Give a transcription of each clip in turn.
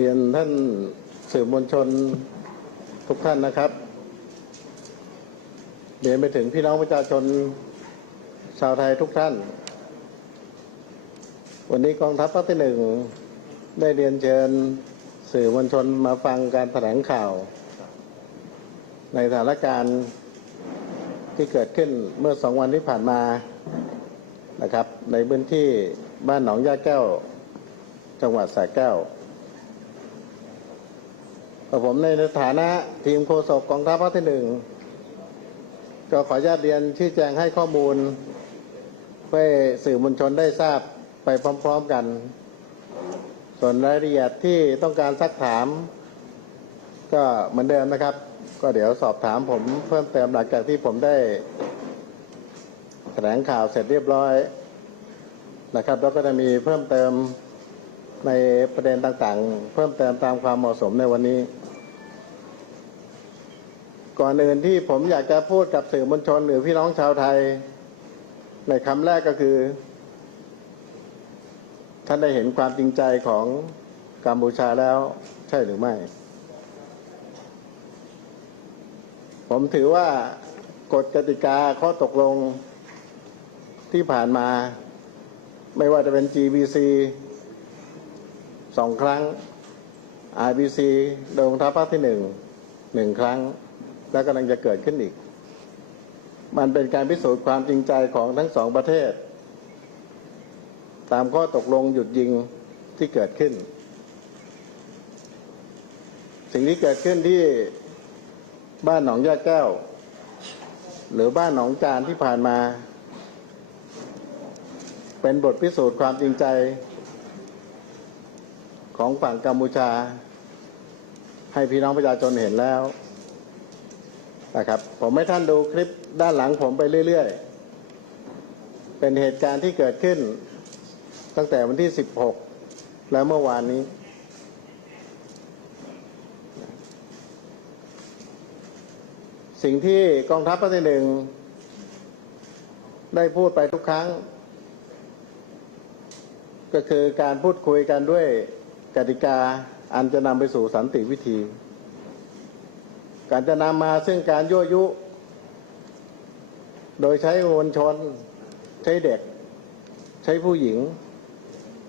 เรียนท่านสื่อมวลชนทุกท่านนะครับเรียนไปถึงพี่น้องประชาชนชาวไทยทุกท่านวันนี้กองทัพภาคที่ 1ได้เรียนเชิญสื่อมวลชนมาฟังการแถลงข่าวในสถานการณ์ที่เกิดขึ้นเมื่อ2 วันที่ผ่านมานะครับในพื้นที่บ้านหนองย่าแก้วจังหวัดสระแก้วผมในฐานะทีมโฆษกกองทัพภาคที่ 1ก็ขออนุญาตเรียนชี้แจงให้ข้อมูลเพื่อสื่อมวลชนได้ทราบไปพร้อมๆกันส่วนรายละเอียดที่ต้องการซักถามก็เหมือนเดิมนะครับก็เดี๋ยวสอบถามผมเพิ่มเติมหลังจากที่ผมได้แถลงข่าวเสร็จเรียบร้อยนะครับแล้วก็จะมีเพิ่มเติมในประเด็นต่างๆเพิ่มเติมตามความเหมาะสมในวันนี้ก่อนอื่นที่ผมอยากจะพูดกับสื่อมวลชนหรือพี่น้องชาวไทยในคำแรกก็คือท่านได้เห็นความจริงใจของกัมพูชาแล้วใช่หรือไม่ผมถือว่ากฎกติกาข้อตกลงที่ผ่านมาไม่ว่าจะเป็น GBC 2 ครั้ง IBC โดยกองทัพภาคที่ 1 ครั้งและกำลังจะเกิดขึ้นอีกมันเป็นการพิสูจน์ความจริงใจของทั้งสองประเทศตามข้อตกลงหยุดยิงที่เกิดขึ้นสิ่งที่เกิดขึ้นที่บ้านหนองย่าแก้วหรือบ้านหนองจานที่ผ่านมาเป็นบทพิสูจน์ความจริงใจของฝั่งกัมพูชาให้พี่น้องประชาชนเห็นแล้วนะครับผมให้ท่านดูคลิปด้านหลังผมไปเรื่อยๆเป็นเหตุการณ์ที่เกิดขึ้นตั้งแต่วันที่16และเมื่อวานนี้สิ่งที่กองทัพภาคที่ 1ได้พูดไปทุกครั้งก็คือการพูดคุยกันด้วยกติกาอันจะนำไปสู่สันติวิธีการจะนำมาซึ่งการยั่วยุโดยใช้มวลชนใช้เด็กใช้ผู้หญิง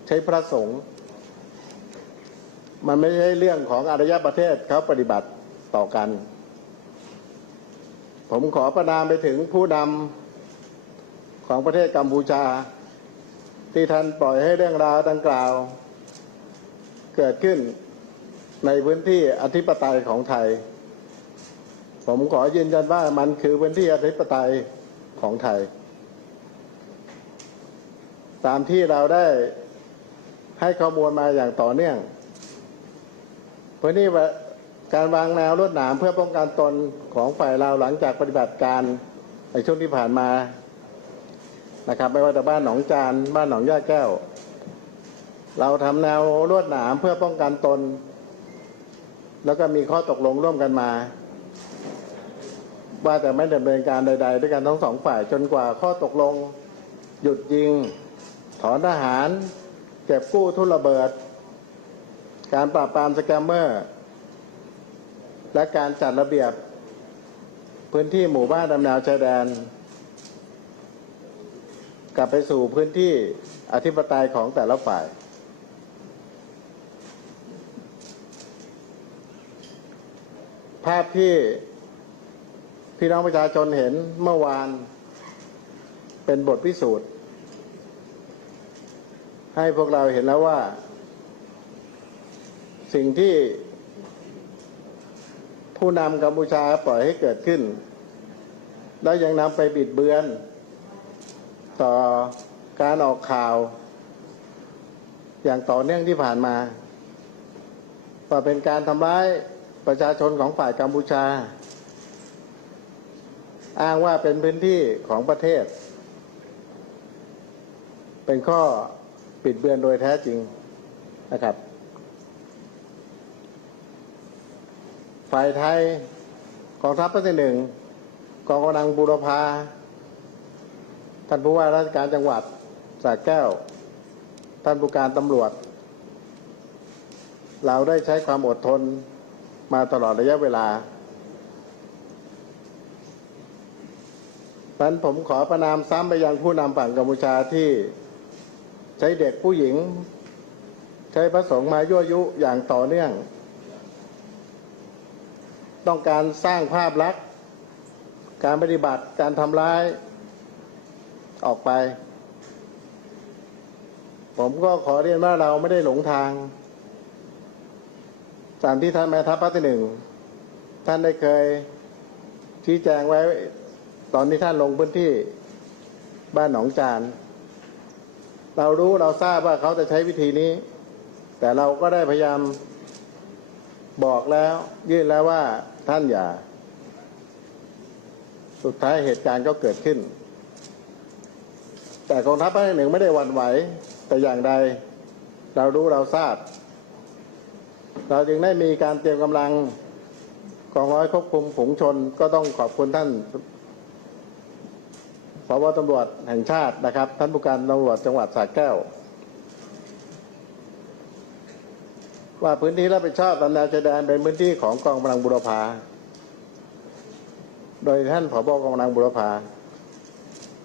ใช้พระสงฆ์มันไม่ใช่เรื่องของอารยประเทศเขาปฏิบัติต่อกันผมขอประณามไปถึงผู้นำของประเทศกัมพูชาที่ท่านปล่อยให้เรื่องราวดังกล่าวเกิดขึ้นในพื้นที่อธิปไตยของไทยผมขอยืนยันว่ามันคือพื้นที่อธิปไตยของไทยตามที่เราได้ให้ข้อมูลมาอย่างต่อเนื่องพื้นที่การวางแนวลวดหนามเพื่อป้องกันตนของฝ่ายเราหลังจากปฏิบัติการในช่วงที่ผ่านมานะครับไม่ว่าจะบ้านหนองจานบ้านหนองย่าแก้วเราทำแนวลวดหนามเพื่อป้องกันตนแล้วก็มีข้อตกลงร่วมกันมาว่าจะไม่ดำเนินการใดๆด้วยกันทั้งสองฝ่ายจนกว่าข้อตกลงหยุดยิงถอนทหารเก็บกู้ทุนระเบิดการปราบปรามสแกมเมอร์และการจัดระเบียบพื้นที่หมู่บ้านตามแนวชายแดนกลับไปสู่พื้นที่อธิปไตยของแต่ละฝ่ายภาพที่พี่น้องประชาชนเห็นเมื่อวานเป็นบทพิสูจน์ให้พวกเราเห็นแล้วว่าสิ่งที่ผู้นำกัมพูชาปล่อยให้เกิดขึ้นแล้วยังนำไปบิดเบือนต่อการออกข่าวอย่างต่อเนื่องที่ผ่านมาว่าเป็นการทำร้ายประชาชนของฝ่ายกัมพูชาอ้างว่าเป็นพื้นที่ของประเทศเป็นข้อบิดเบือนโดยแท้จริงนะครับฝ่ายไทยกองทัพภาคที่ 1กองกำลังบูรพาท่านผู้ว่าราชการจังหวัดสระแก้วท่านผู้การตำรวจ เราได้ใช้ความอดทนมาตลอดระยะเวลาเพราะฉะนั้นผมขอประนามซ้ำไปยังผู้นำฝั่งกัมพูชาที่ใช้เด็กผู้หญิงใช้พระสงฆ์มายั่วยุอย่างต่อเนื่องต้องการสร้างภาพลักษณ์การปฏิบัติการทำร้ายออกไปผมก็ขอเรียนว่าเราไม่ได้หลงทางตามที่ท่านแม่ทัพภาคที่ 1ท่านได้เคยชี้แจงไว้ตอนที่ท่านลงพื้นที่บ้านหนองจานเรารู้เราทราบว่าเขาจะใช้วิธีนี้แต่เราก็ได้พยายามบอกแล้วยื่นแล้วว่าท่านอย่าสุดท้ายเหตุการณ์ก็เกิดขึ้นแต่กองทัพภาคที่ 1ไม่ได้หวั่นไหวแต่อย่างใดเรารู้เราทราบเราจึงได้มีการเตรียมกำลังกองร้อยควบคุมฝูงชนก็ต้องขอบคุณท่านผบ.ตำรวจแห่งชาตินะครับท่านผู้การตำรวจจังหวัดสระแก้วว่าพื้นที่รับผิดชอบตามแนวชายแดนเป็นพื้นที่ของกองกำลังบุรพาโดยท่านผบ.กองกำลังบุรพา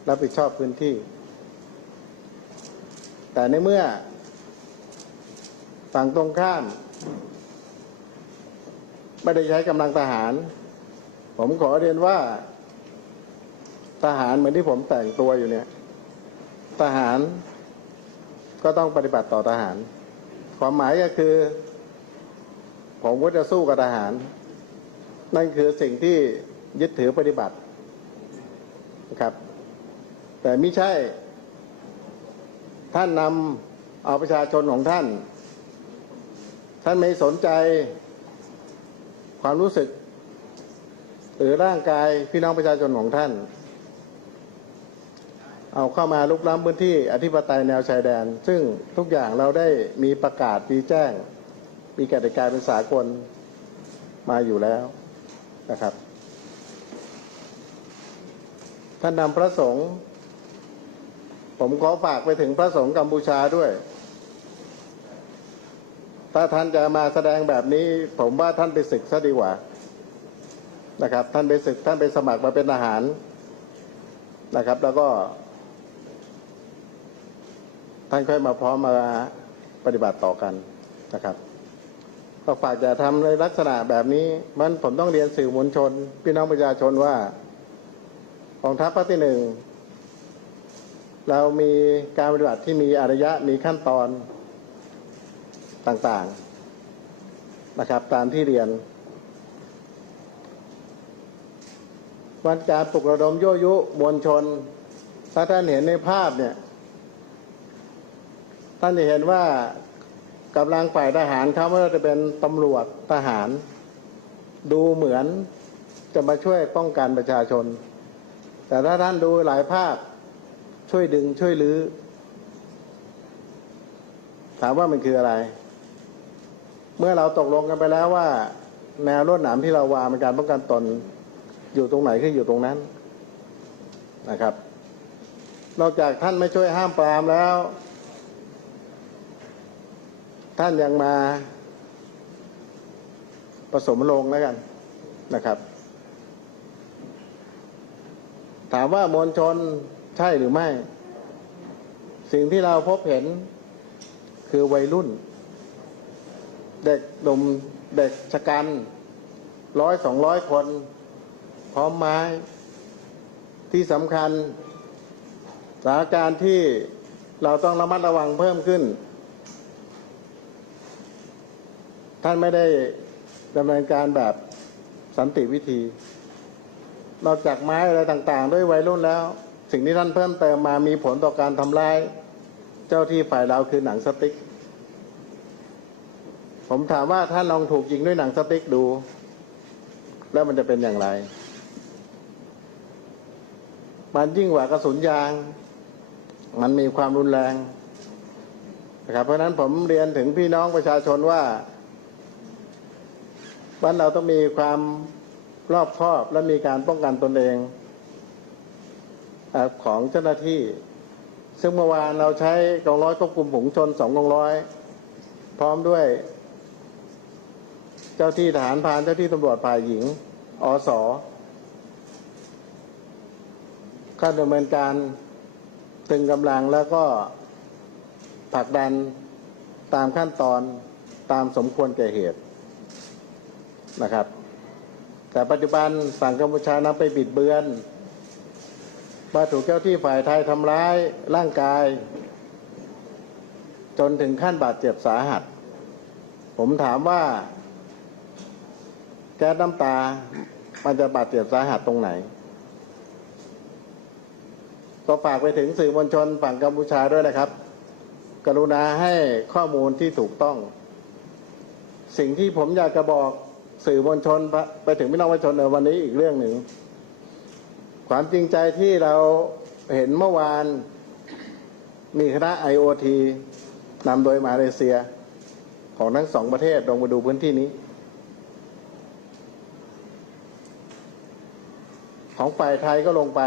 รับผิดชอบพื้นที่แต่ในเมื่อฝั่งตรงข้ามไม่ได้ใช้กำลังทหารผมขอเรียนว่าทหารเหมือนที่ผมแต่งตัวอยู่เนี่ยทหารก็ต้องปฏิบัติต่อทหารความหมายก็คือผมก็จะสู้กับทหารนั่นคือสิ่งที่ยึดถือปฏิบัตินะครับแต่ไม่ใช่ท่านนำเอาประชาชนของท่านไม่สนใจความรู้สึกหรือร่างกายพี่น้องประชาชนของท่านเอาเข้ามาลุกล้ำพื้นที่อธิปไตยแนวชายแดนซึ่งทุกอย่างเราได้มีประกาศมีแจ้งมีกติกาเป็นสากลมาอยู่แล้วนะครับท่านนำพระสงฆ์ผมขอฝากไปถึงพระสงฆ์กัมพูชาด้วยถ้าท่านจะมาแสดงแบบนี้ผมว่าท่านไปศึกซะดีกว่านะครับท่านไปศึกท่านไปสมัครมาเป็นทหารนะครับแล้วก็ท่านค่อยมาพร้อมมาปฏิบัติต่อกันนะครับก็ฝากอย่าทำในลักษณะแบบนี้มันผมต้องเรียนสื่อมวลชนพี่น้องประชาชนว่ากองทัพภาคที่ 1เรามีการปฏิบัติที่มีอารยะมีขั้นตอนต่างๆนะครับตามที่เรียนวันการปลุกระดมยั่วยุมวลชนถ้าท่านเห็นในภาพเนี่ยท่านจะเห็นว่ากำลังฝ่ายทหารเขาไม่ว่าจะเป็นตำรวจทหารดูเหมือนจะมาช่วยป้องกันประชาชนแต่ถ้าท่านดูหลายภาพช่วยดึงช่วยลื้อถามว่ามันคืออะไรเมื่อเราตกลงกันไปแล้วว่าแนวลวดหนามที่เราวางเป็นการป้องกันตนอยู่ตรงไหนคืออยู่ตรงนั้นนะครับนอกจากท่านไม่ช่วยห้ามปรามแล้วท่านยังมาผสมลงแล้วกันนะครับถามว่ามวลชนใช่หรือไม่สิ่งที่เราพบเห็นคือวัยรุ่นเด็กหนุ่มเด็กชะกัน100-200 คนพร้อมไม้ที่สำคัญสถานการณ์ที่เราต้องระมัดระวังเพิ่มขึ้นท่านไม่ได้ดำเนินการแบบสันติวิธีนอกจากไม้อะไรต่างๆด้วยวัยรุ่นแล้วสิ่งที่ท่านเพิ่มเติมมามีผลต่อการทำร้ายเจ้าที่ฝ่ายเราคือหนังสติ๊กผมถามว่าท่านลองถูกยิงด้วยหนังสติ๊กดูแล้วมันจะเป็นอย่างไรมันยิ่งกว่ากระสุนยางมันมีความรุนแรงนะครับเพราะฉะนั้นผมเรียนถึงพี่น้องประชาชนว่าเราต้องมีความรอบคอบและมีการป้องกันตนเองของเจ้าหน้าที่ซึ่งเมื่อวานเราใช้กองร้อยควบคุมฝูงชน2 กองร้อยพร้อมด้วย เจ้าที่ทหารพรานเจ้าที่ตำรวจฝ่ายหญิงอสเข้าดำเนินการตึงกำลังแล้วก็ผลักดันตามขั้นตอนตามสมควรแก่เหตุนะครับแต่ปัจจุบันฝั่งกัมพูชานำไปบิดเบือนว่าถูกเจ้าที่ฝ่ายไทยทำร้ายร่างกายจนถึงขั้นบาดเจ็บสาหัสผมถามว่าแก๊สน้ำตามันจะบาดเจ็บสาหัสตรงไหนก็ฝากไปถึงสื่อมวลชนฝั่งกัมพูชาด้วยนะครับกรุณาให้ข้อมูลที่ถูกต้องสิ่งที่ผมอยากจะบอกสื่อมวลชนไปถึงพี่น้องประชาชนในวันนี้อีกเรื่องหนึ่งความจริงใจที่เราเห็นเมื่อวานมีคณะ IOT นำโดยมาเลเซียของทั้งสองประเทศลงมาดูพื้นที่นี้ของฝ่ายไทยก็ลงไป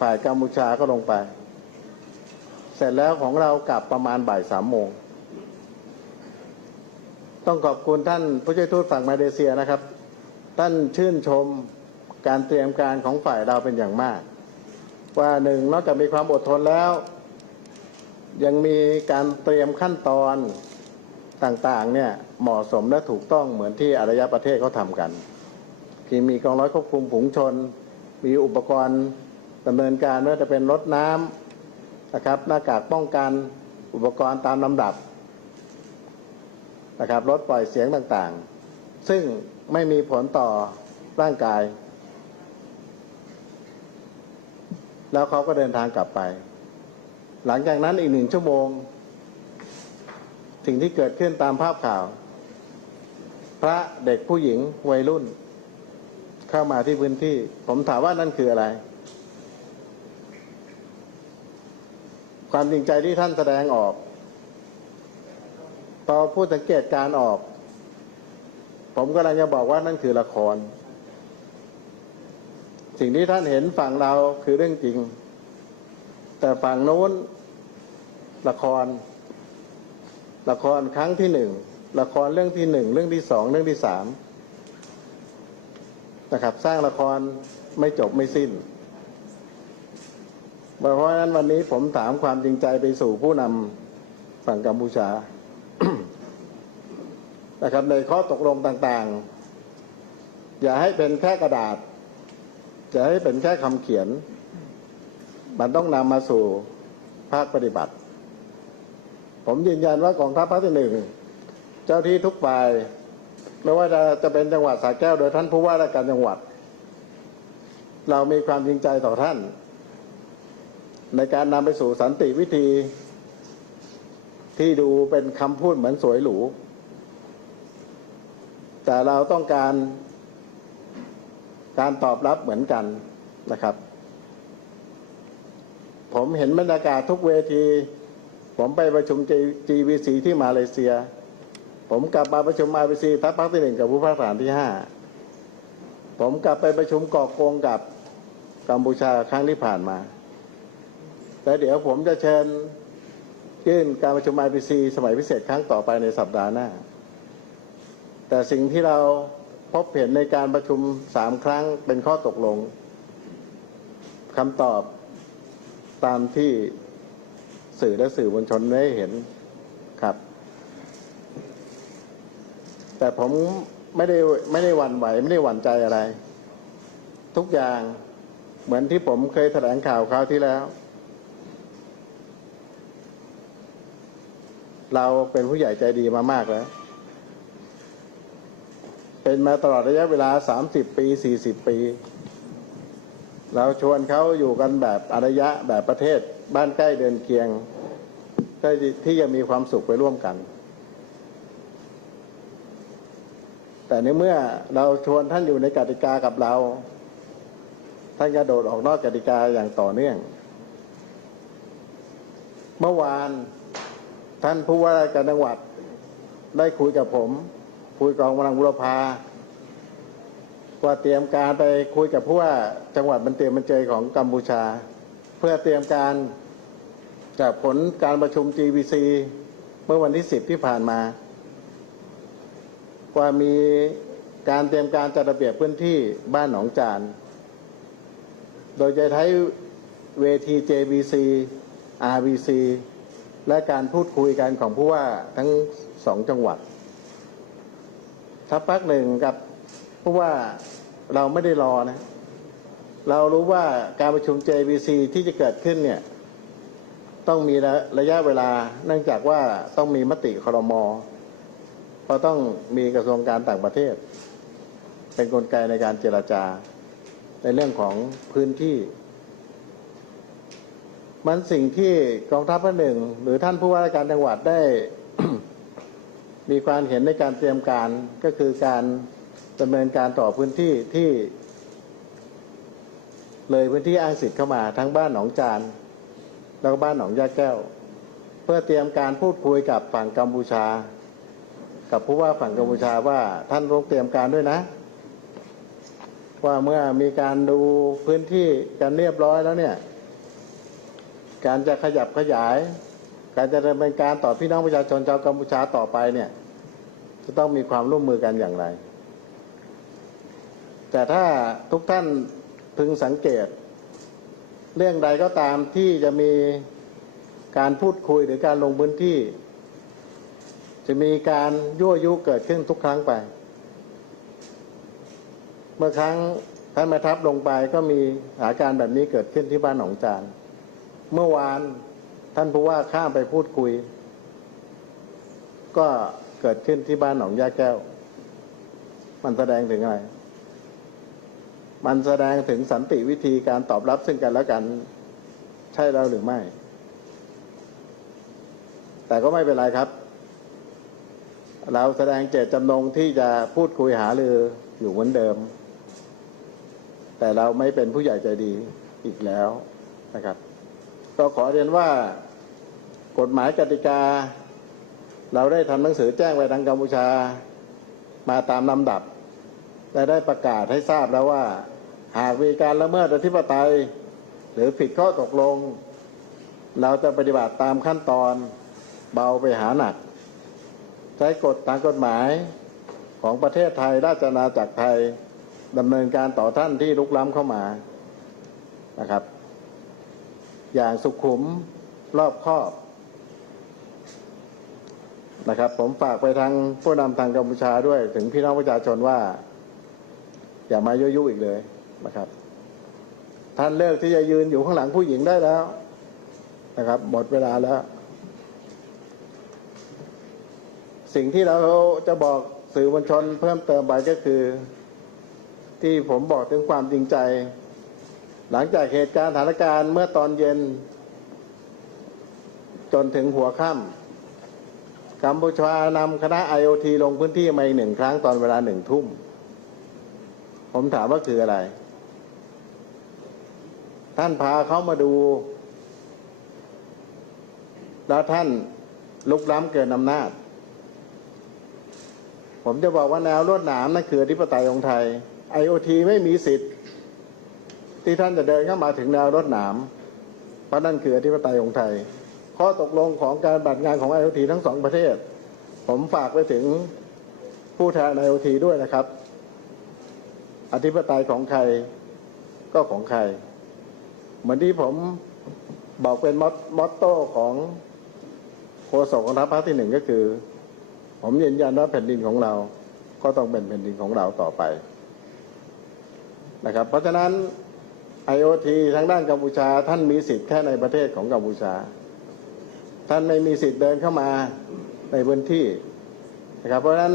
ฝ่ายกัมพูชาก็ลงไปเสร็จแล้วของเรากลับประมาณบ่าย3 โมงต้องขอบคุณท่านผู้ช่วยทูตฝั่งมาเลเซียนะครับท่านชื่นชมการเตรียมการของฝ่ายเราเป็นอย่างมากว่าหนึ่งนอกจากมีความอดทนแล้วยังมีการเตรียมขั้นตอนต่างๆเนี่ยเหมาะสมและถูกต้องเหมือนที่อารยประเทศเขาทำกันที่มีกองร้อยควบคุมฝูงชนมีอุปกรณ์ดำเนินการไม่ว่าจะเป็นรถน้ำนะครับหน้ากากป้องกันอุปกรณ์ตามลำดับนะครับรถปล่อยเสียงต่างๆซึ่งไม่มีผลต่อร่างกายแล้วเขาก็เดินทางกลับไปหลังจากนั้นอีก1 ชั่วโมงสิ่งที่เกิดขึ้นตามภาพข่าวพระเด็กผู้หญิงวัยรุ่นเข้ามาที่พื้นที่ผมถามว่านั่นคืออะไรความจริงใจที่ท่านแสดงออกพอผู้สังเกตการออกผมกำลังจะบอกว่านั่นคือละครสิ่งที่ท่านเห็นฝั่งเราคือเรื่องจริงแต่ฝั่งโน้นละครครั้งที่1ละครเรื่องที่1เรื่องที่2เรื่องที่3นะครับสร้างละครไม่จบไม่สิ้นเพราะฉะนั้นวันนี้ผมถามความจริงใจไปสู่ผู้นำฝั่งกัมพูชา นะครับในข้อตกลงต่างๆอย่าให้เป็นแค่กระดาษอย่าให้เป็นแค่คำเขียนมันต้องนำมาสู่ภาคปฏิบัติผมยืนยันว่ากองทัพภาคที่1เจ้าที่ทุกฝ่ายไม่ว่าจะเป็นจังหวัดสระแก้วโดยท่านผู้ว่าราชการจังหวัดเรามีความจริงใจต่อท่านในการนำไปสู่สันติวิธีที่ดูเป็นคำพูดเหมือนสวยหรูแต่เราต้องการตอบรับเหมือนกันนะครับผมเห็นบรรยากาศทุกเวทีผมไปประชุม GVC ที่มาเลเซียผมกลับมาประชุม IBC ทัพภาคที่1กับผู้ภาคฐานที่5ผมกลับไปประชุมก่อกงกับกัมพูชาครั้งที่ผ่านมาแต่เดี๋ยวผมจะเชิญยื่นการประชุม IBC สมัยพิเศษครั้งต่อไปในสัปดาห์หน้าแต่สิ่งที่เราพบเห็นในการประชุม3 ครั้งเป็นข้อตกลงคำตอบตามที่สื่อและสื่อมวลชนได้เห็นครับแต่ผมไม่ได้หวั่นไหวไม่ได้หวั่นใจอะไรทุกอย่างเหมือนที่ผมเคยแถลงข่าวคราวที่แล้วเราเป็นผู้ใหญ่ใจดีมามากแล้วเป็นมาตลอดระยะเวลา30 ปี40 ปีเราชวนเขาอยู่กันแบบอารยะแบบประเทศบ้านใกล้เดินเคียงที่จะมีความสุขไปร่วมกันแต่ในเมื่อเราชวนท่านอยู่ในกติกากับเราท่านกระโดดออกนอกกติกาอย่างต่อเนื่องเมื่อวานท่านผู้ว่าราชการจังหวัดได้คุยกับผมคุยกับกองกำลังบุรพาว่าเตรียมการไปคุยกับผู้ว่าจังหวัดบันเตียมันเจยของกัมพูชาเพื่อเตรียมการจากผลการประชุม GVC เมื่อวันที่10ที่ผ่านมา ว่ามีการเตรียมการจัดระเบียบพื้นที่บ้านหนองจานโดยจะใช้เวที JBC RBC และการพูดคุยกันของผู้ว่าทั้ง2จังหวัดทัพภาคหนึ่งกับผู้ว่าเราไม่ได้รอนะเรารู้ว่าการประชุม JBC ที่จะเกิดขึ้นเนี่ยต้องมีระยะเวลาเนื่องจากว่าต้องมีมติครม.เพราะต้องมีกระทรวงการต่างประเทศเป็นกลไกในการเจรจาในเรื่องของพื้นที่มันสิ่งที่กองทัพภาคหนึ่งหรือท่านผู้ว่าราชการจังหวัดได้ มีความเห็นในการเตรียมการก็คือการดำเนินการต่อพื้นที่ที่เลยพื้นที่อ้างสิทธิ์เข้ามาทั้งบ้านหนองจานแล้วก็บ้านหนองยาแก้วเพื่อเตรียมการพูดคุยกับฝั่งกัมพูชากับผู้ว่าฝั่งกัมพูชาว่าท่านต้องเตรียมการด้วยนะว่าเมื่อมีการดูพื้นที่กันเรียบร้อยแล้วเนี่ยการจะขยับขยายการจะดำเนินการต่อพี่น้องประชาชนชาวกัมพูชาต่อไปเนี่ยจะต้องมีความร่วมมือกันอย่างไรแต่ถ้าทุกท่านพึงสังเกตเรื่องใดก็ตามที่จะมีการพูดคุยหรือการลงพื้นที่จะมีการยั่วยุเกิดขึ้นทุกครั้งไปเมื่อครั้งท่านแม่ทัพลงไปก็มีสถานการณ์แบบนี้เกิดขึ้นที่บ้านหนองจานเมื่อวานท่านผู้ว่าข้ามไปพูดคุยก็เกิดขึ้นที่บ้านหนองยาแก้วมันแสดงถึงอะไรมันแสดงถึงสันติวิธีการตอบรับซึ่งกันและกันใช่แล้วหรือไม่แต่ก็ไม่เป็นไรครับเราแสดงเจตจำนงที่จะพูดคุยหารืออยู่เหมือนเดิมแต่เราไม่เป็นผู้ใหญ่ใจดีอีกแล้วนะครับก็ขอเรียนว่ากฎหมายกติกาเราได้ทำหนังสือแจ้งไปทางกัมพูชามาตามลำดับและได้ประกาศให้ทราบแล้วว่าหากมีการละเมิดอธิปไตยหรือผิดข้อตกลงเราจะปฏิบัติตามขั้นตอนเบาไปหาหนักใช้กฎตามกฎหมายของประเทศไทยราชอาณาจักรไทยดำเนินการต่อท่านที่ลุกล้ำเข้ามานะครับอย่างสุขุมรอบคอบนะครับผมฝากไปทางผู้นำทางกัมพูชาด้วยถึงพี่น้องประชาชนว่าอย่ามายั่วยุอีกเลยนะครับท่านเลิกที่จะยืนอยู่ข้างหลังผู้หญิงได้แล้วนะครับหมดเวลาแล้วสิ่งที่เราจะบอกสื่อมวลชนเพิ่มเติมไปก็คือที่ผมบอกถึงความจริงใจหลังจากเหตุการณ์สถานการณ์เมื่อตอนเย็นจนถึงหัวค่ำกัมพูชานำคณะ IOT ลงพื้นที่มาอีก1 ครั้งตอนเวลา1 ทุ่มผมถามว่าคืออะไรท่านพาเขามาดูแล้วท่านลุกล้ำเกินอำนาจผมจะบอกว่าแนวลวดหนามนั่นคืออธิปไตยของไทย IOT ไม่มีสิทธิ์ที่ท่านจะเดินเข้ามาถึงแนวลวดหนามเพราะนั่นคืออธิปไตยของไทยข้อตกลงของการปฏิบัติงานของ IOT ทั้ง2 ประเทศผมฝากไปถึงผู้แทน IOT ด้วยนะครับอธิปไตยของใครก็ของใครเหมือนที่ผมบอกเป็นมอตโต้ของโฆษกกองทัพภาคที่1ก็คือผมยืนยันว่าแผ่นดินของเราก็ต้องเป็นแผ่นดินของเราต่อไปนะครับเพราะฉะนั้น IOT ทางด้านกัมพูชาท่านมีสิทธิ์แค่ในประเทศของกัมพูชาท่านไม่มีสิทธิ์เดินเข้ามาในพื้นที่นะครับเพราะฉะนั้น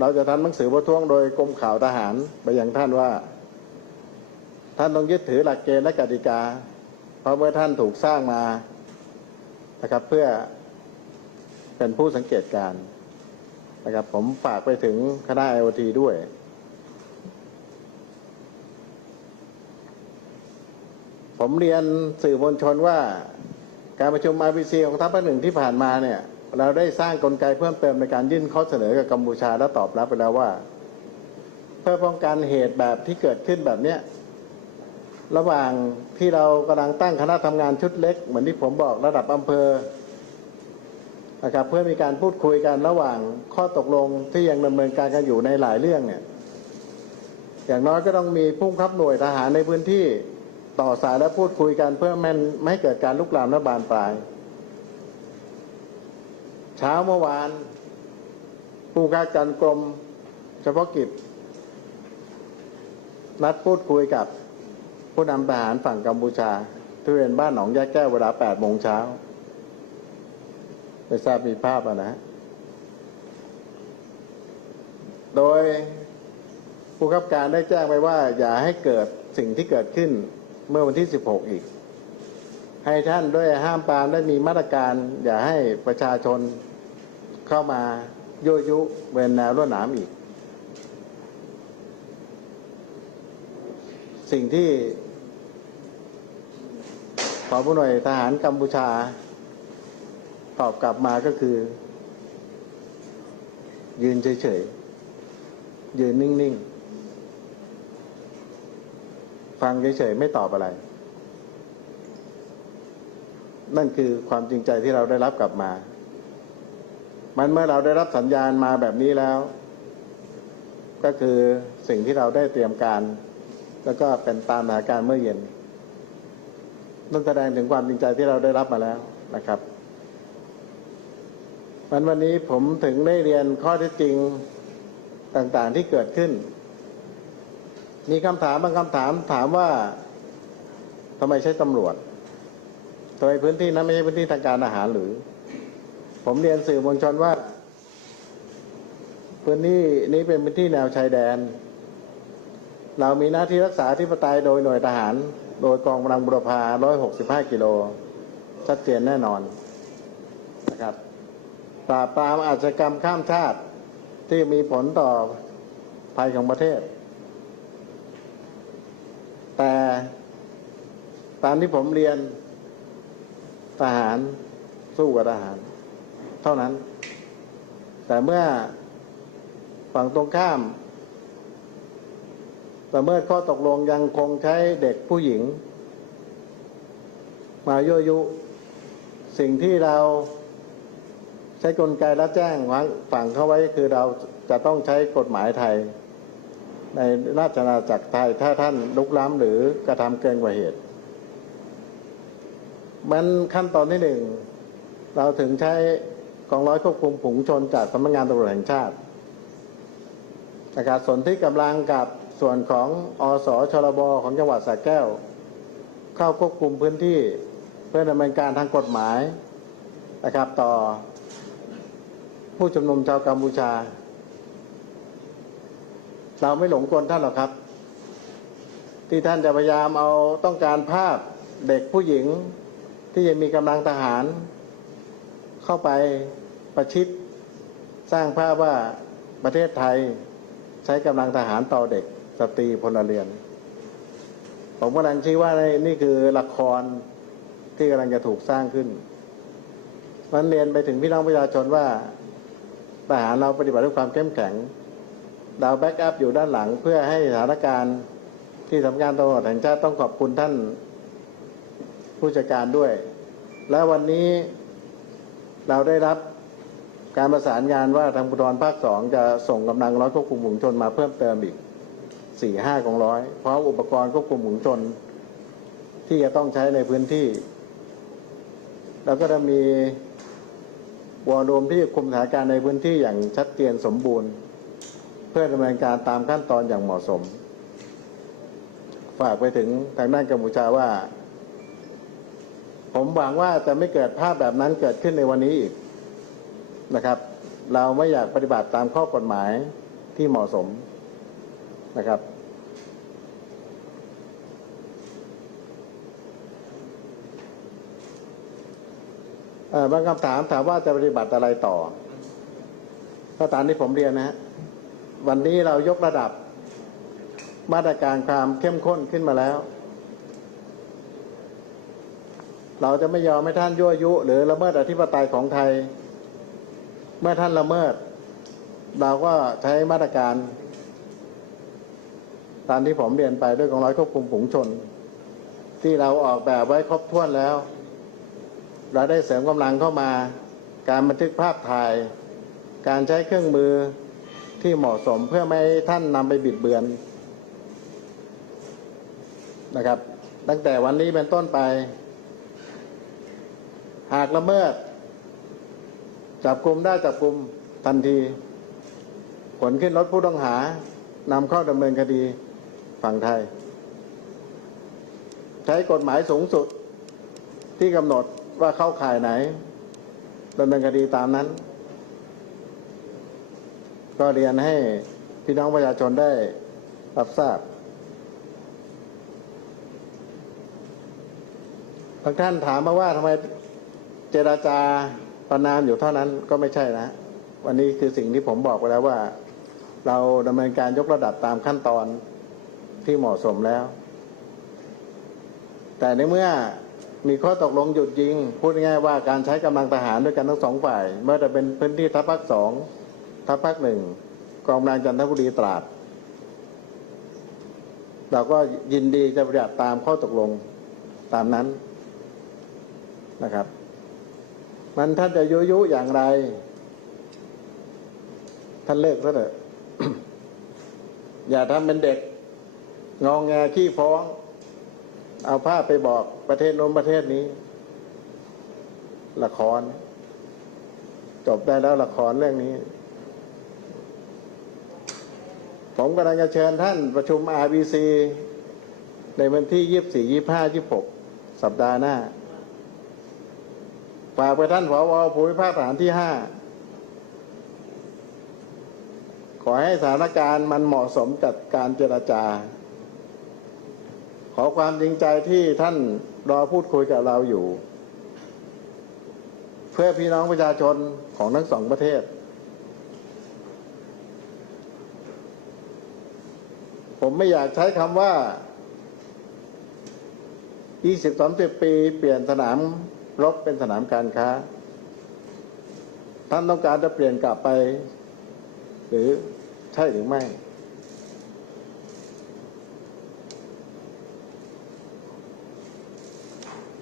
เราจะทำหนังสือประท้วงโดยกรมข่าวทหารไปยังท่านว่าท่านต้องยึดถือหลักเกณฑ์และกติกาเพราะเมื่อท่านถูกสร้างมานะครับเพื่อเป็นผู้สังเกตการณ์นะครับผมฝากไปถึงคณะ IOT ด้วยผมเรียนสื่อมวลชนว่าการประชุม RBC ของทัพภาค 1ที่ผ่านมาเนี่ยเราได้สร้างกลไกเพิ่มเติมในการยื่นข้อเสนอกับกัมพูชาและตอบรับไปแล้วว่าเพื่อป้องกันเหตุแบบที่เกิดขึ้นแบบเนี้ยระหว่างที่เรากำลังตั้งคณะทำงานชุดเล็กเหมือนที่ผมบอกระดับอำเภอ นะครับเพื่อมีการพูดคุยกันระหว่างข้อตกลงที่ยังดำเนินการกันอยู่ในหลายเรื่องเนี่ยอย่างน้อยก็ต้องมีผู้บังคับหน่วยทหารในพื้นที่ต่อสายและพูดคุยกันเพื่อไม่ให้เกิดการลุกลามและบานปลายเช้าเมื่อวานผู้การการกรมเฉพาะกิจนัดพูดคุยกับผู้นำทหารฝั่งกัมพูชาที่บริเวณบ้านหนองยะแก้วเวลา 8 โมงเช้าไม่ทราบมีภาพนะ โดยผู้บังคับการได้แจ้งไปว่าอย่าให้เกิดสิ่งที่เกิดขึ้นเมื่อวันที่ 16 อีกให้ท่านด้วยห้ามปรามได้มีมาตรการอย่าให้ประชาชนเข้ามายั่วยุบริเวณแนวรั้วหนามอีกสิ่งที่ผอ.หน่วยทหารกัมพูชาตอบกลับมาก็คือยืนเฉยๆยืนนิ่งๆฟังเฉยๆไม่ตอบอะไรนั่นคือความจริงใจที่เราได้รับกลับมามันเมื่อเราได้รับสัญญาณมาแบบนี้แล้วก็คือสิ่งที่เราได้เตรียมการแล้วก็เป็นตามสถานการณ์เมื่อเย็นนั่นแสดงถึงความจริงใจที่เราได้รับมาแล้วนะครับวันนี้ผมถึงได้เรียนข้อเท็จจริงต่างๆที่เกิดขึ้นมีคำถามบางคำถามถามว่าทำไมใช้ตำรวจโดยพื้นที่นั้นไม่ใช่พื้นที่ทางการอาหารหรือผมเรียนสื่อมวลชนว่าพื้นที่นี้เป็นพื้นที่แนวชายแดนเรามีหน้าที่รักษาอธิปไตยโดยหน่วยทหารโดยกองกำลังบุรพา165 กิโลชัดเจนแน่นอนนะครับปราบปรามอาชญากรรมข้ามชาติที่มีผลต่อภัยของประเทศแต่ตามที่ผมเรียนทหารสู้กับทหารเท่านั้นแต่เมื่อฝั่งตรงข้ามแต่เมื่อข้อตกลงยังคงใช้เด็กผู้หญิงมายั่วยุสิ่งที่เราใช้กลไกและแจ้งฝั่งเข้าไว้คือเราจะต้องใช้กฎหมายไทยในราชอาณาจักรไทยถ้าท่านลุกล้ำหรือกระทำเกินกว่าเหตุมันขั้นตอนที่หนึ่งเราถึงใช้กองร้อยควบคุมฝูงชนจากสำนักงานตำรวจแห่งชาตินะครับส่วนที่กำลังกับส่วนของอสชลบของจังหวัดสระแก้วเข้าควบคุมพื้นที่เพื่อดำเนินการทางกฎหมายนะครับต่อผู้ชุมนุมชาวกัมพูชาเราไม่หลงกลท่านหรอกครับที่ท่านจะพยายามเอาต้องการภาพเด็กผู้หญิงที่จะมีกำลังทหารเข้าไปประชิดสร้างภาพว่าประเทศไทยใช้กำลังทหารต่อเด็กสตรีพลเรือนผมกำลังชี้ว่านี่คือละครที่กำลังจะถูกสร้างขึ้นมันเรียนไปถึงพี่น้องประชาชนว่าทหารเราปฏิบัติด้วยความเข้มแข็งเราแบ็กอัพอยู่ด้านหลังเพื่อให้สถานการณ์ที่สำนักงานตำรวจแห่งชาติต้องขอบคุณท่านผู้จัดการด้วยและวันนี้เราได้รับการประสานงานว่าทางภูธรภาค 2จะส่งกำลังร้อยควบคุมฝูงชนมาเพิ่มเติมอีก 4-5 กองร้อยเพราะอุปกรณ์ควบคุมฝูงชนที่จะต้องใช้ในพื้นที่แล้วก็จะมีวอลลุ่มที่คุมสถานการณ์ในพื้นที่อย่างชัดเจนสมบูรณ์เพื่อดำเนินการตามขั้นตอนอย่างเหมาะสมฝากไปถึงทางด้านกัมพูชาว่าผมหวังว่าจะไม่เกิดภาพแบบนั้นเกิดขึ้นในวันนี้อีกนะครับเราไม่อยากปฏิบัติตามข้อกฎหมายที่เหมาะสมนะครับบางคำถามว่าจะปฏิบัติอะไรต่อก็ตามที่ผมเรียนนะฮะวันนี้เรายกระดับมาตรการความเข้มข้นขึ้นมาแล้วเราจะไม่ยอมให้ท่านยั่วยุหรือละเมิดอธิปไตยของไทยเมื่อท่านละเมิดเราก็ใช้มาตรการตามที่ผมเรียนไปด้วยกองร้อยควบคุมฝูงชนที่เราออกแบบไว้ครบถ้วนแล้วเราได้เสริมกำลังเข้ามา การบันทึกภาพถ่าย การใช้เครื่องมือที่เหมาะสมเพื่อไม่ให้ท่านนำไปบิดเบือนนะครับตั้งแต่วันนี้เป็นต้นไปหากละเมิดจับกุมได้จับกุมทันทีขนขึ้นรถผู้ต้องหานำเข้าดำเนินคดีฝั่งไทยใช้กฎหมายสูงสุดที่กำหนดว่าเข้าข่ายไหนดำเนินคดีตามนั้นก็เรียนให้พี่น้องประชาชนได้รับทราบบางท่านถามมาว่าทำไมเจรจาประนามอยู่เท่านั้นก็ไม่ใช่นะวันนี้คือสิ่งที่ผมบอกไปแล้วว่าเราดำเนินการยกระดับตามขั้นตอนที่เหมาะสมแล้วแต่ในเมื่อมีข้อตกลงหยุดยิงพูดง่ายๆว่าการใช้กำลังทหารด้วยกันทั้งสองฝ่ายไม่ว่าจะเป็นพื้นที่ทัพภาค2ทัพภาค1กองกำลังจันทบุรีตราดเราก็ยินดีจะปฏิบัติตามข้อตกลงตามนั้นนะครับมันท่านจะยุอย่างไรท่านเลิกซะเถอะ อย่าทำเป็นเด็กงองแงขี้ฟ้องเอาภาพไปบอกประเทศโน้นประเทศนี้ละครจบได้แล้วละครเรื่องนี้ผมกำลังจะเชิญท่านประชุม RBC ในวันที่24 25 26สัปดาห์หน้าฝากไปท่านผอ.ภูมิภาคทหารที่ 5ขอให้สถานการณ์มันเหมาะสมกับการเจรจาขอความจริงใจที่ท่านรอพูดคุยกับเราอยู่เพื่อพี่น้องประชาชนของทั้งสองประเทศผมไม่อยากใช้คำว่า20-30 ปีเปลี่ยนสนามรบเป็นสนามการค้าท่านต้องการจะเปลี่ยนกลับไปหรือใช่หรือไม่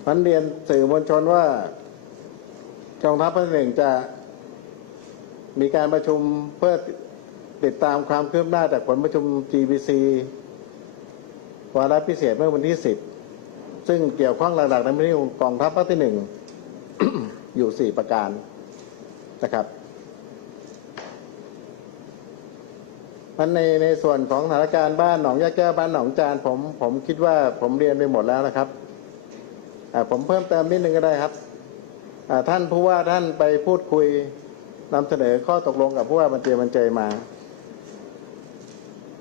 มันเรียนสื่อมวลชนว่ากองทัพภาคที่ 1จะมีการประชุมเพื่อติดตามความคืบหน้าจากผลประชุม GBC วาระพิเศษเมื่อวันที่ 10ซึ่งเกี่ยวข้องหลักๆในพื้นที่กองทัพภาคที่ 1 อยู่ 4 ประการนะครับมันในส่วนของสถานการณ์บ้านหนองยะแก้วบ้านหนองจานผมคิดว่าผมเรียนไปหมดแล้วนะครับผมเพิ่มเติมนิดนึงก็ได้ครับท่านผู้ว่าท่านไปพูดคุยนำเสนอข้อตกลงกับผู้ว่าบัญเจมา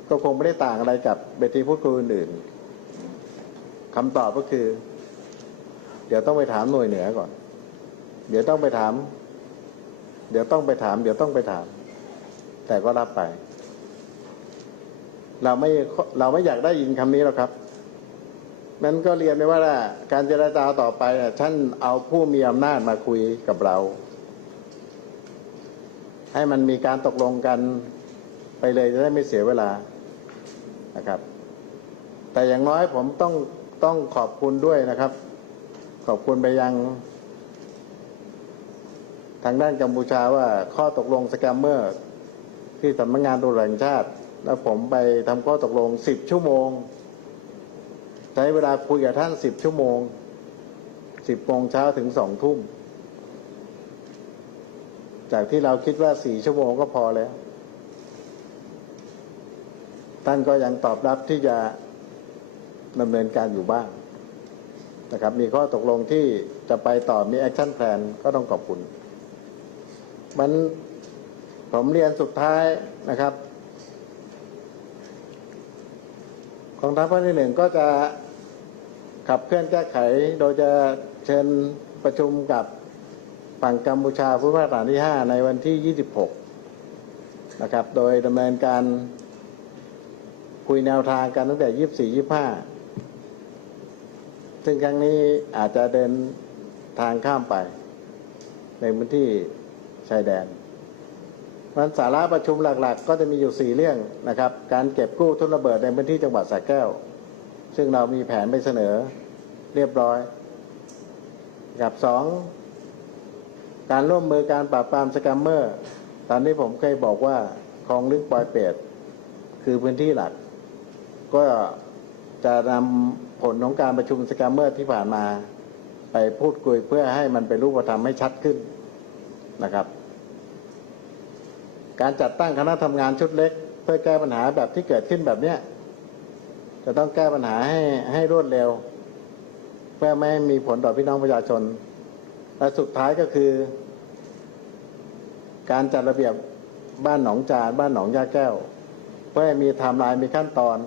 ก็คงไม่ได้ต่างอะไรกับเวทีพูดคุยอื่นๆคำตอบก็คือเดี๋ยวต้องไปถามหน่วยเหนือก่อนเดี๋ยวต้องไปถามแต่ก็รับไปเราไม่อยากได้ยินคำนี้หรอกครับนั้นก็เรียนไปว่าการเจรจาต่อไปท่านเอาผู้มีอำนาจมาคุยกับเราให้มันมีการตกลงกันไปเลยจะได้ไม่เสียเวลานะครับแต่อย่างน้อยผมต้องขอบคุณด้วยนะครับขอบคุณไปยังทางด้านกัมพูชาว่าข้อตกลงสแกมเมอร์ที่สำนักงานตำรวจแห่งชาติแล้วผมไปทำข้อตกลง10 ชั่วโมงใช้เวลาคุยกับท่าน10 ชั่วโมง10 โมงเช้าถึง2 ทุ่มจากที่เราคิดว่า4 ชั่วโมงก็พอแล้วท่านก็ยังตอบรับที่จะดำเนินการอยู่บ้างนะครับมีข้อตกลงที่จะไปต่อมีแอคชั่นแพลนก็ต้องขอบคุณผมเรียนสุดท้ายนะครับกองทัพภาคที่ 1ก็จะขับเคลื่อนแก้ไขโดยจะเชิญประชุมกับฝั่งกัมพูชาภูมิภาคฐานที่ 5ในวันที่ 26นะครับโดยดำเนินการคุยแนวทางกันตั้งแต่ 24-25ซึ่งครั้งนี้อาจจะเดินทางข้ามไปในพื้นที่ชายแดนมันสาระประชุมหลักๆก็จะมีอยู่4 เรื่องนะครับการเก็บกู้ทุนระเบิดในพื้นที่จังหวัดสระแก้วซึ่งเรามีแผนไปเสนอเรียบร้อยกับ2 การร่วมมือการปราบปรามสแกมเมอร์ตามที่ผมเคยบอกว่าคลองลึกปอยเปตคือพื้นที่หลักก็จะนำผลของการประชุมสแกมเมอร์ที่ผ่านมาไปพูดคุยเพื่อให้มันเป็นรูปธรรมให้ชัดขึ้นนะครับการจัดตั้งคณะทำงานชุดเล็กเพื่อแก้ปัญหาแบบที่เกิดขึ้นแบบเนี้ยจะต้องแก้ปัญหาให้รวดเร็วเพื่อไม่ให้มีผลต่อพี่น้องประชาชนและสุดท้ายก็คือการจัดระเบียบบ้านหนองจานบ้านหนองยาแก้วเพื่อให้มีไทม์ไลน์มีขั้นตอน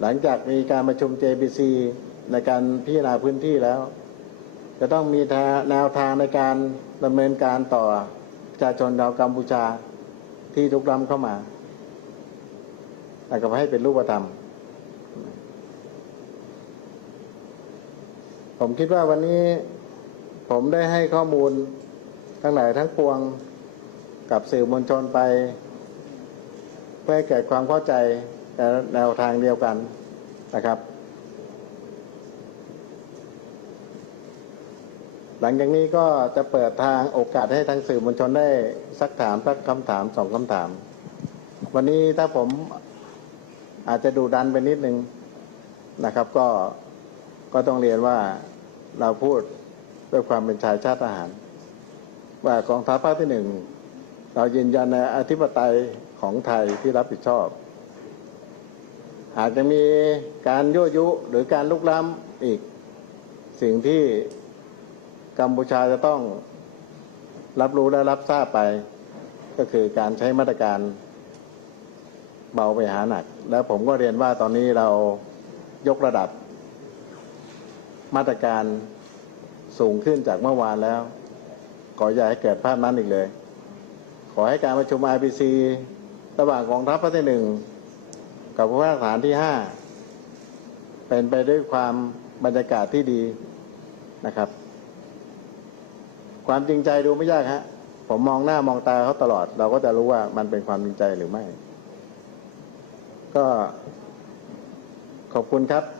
หลังจากมีการประชุม JBC ในการพิจารณาพื้นที่แล้วจะต้องมีแนวทางในการดำเนินการต่อประชาชนชาวกัมพูชาที่ลุกล้ำเข้ามาแล้วก็ให้เป็นรูปธรรมผมคิดว่าวันนี้ผมได้ให้ข้อมูลทั้งหลายทั้งปวงกับสื่อมวลชนไปเพื่อให้เกิดความเข้าใจในแนวทางเดียวกันนะครับหลังจากนี้ก็จะเปิดทางโอกาสให้ทางสื่อมวลชนได้สักคำถาม2 คำถามวันนี้ถ้าผมอาจจะดุดันไปนิดนึงนะครับก็ต้องเรียนว่าเราพูดด้วยความเป็นชายชาติทหารว่ากองทัพภาคที่ 1เรายืนยันในอธิปไตยของไทยที่รับผิดชอบอาจจะมีการยั่วยุหรือการลุกล้ำอีกสิ่งที่กัมพูชาจะต้องรับรู้และรับทราบไปก็คือการใช้มาตรการเบาไปหาหนักและผมก็เรียนว่าตอนนี้เรายกระดับมาตรการสูงขึ้นจากเมื่อวานแล้วขออย่าให้เกิดภาพนั้นอีกเลยขอให้การประชุม IPC ระหว่างกองทัพภาคที่ 1กับผู้ว่าทหารที่ 5เป็นไปด้วยความบรรยากาศที่ดีนะครับความจริงใจดูไม่ยากฮะผมมองหน้ามองตาเขาตลอดเราก็จะรู้ว่ามันเป็นความจริงใจหรือไม่ก็ขอบคุณครับ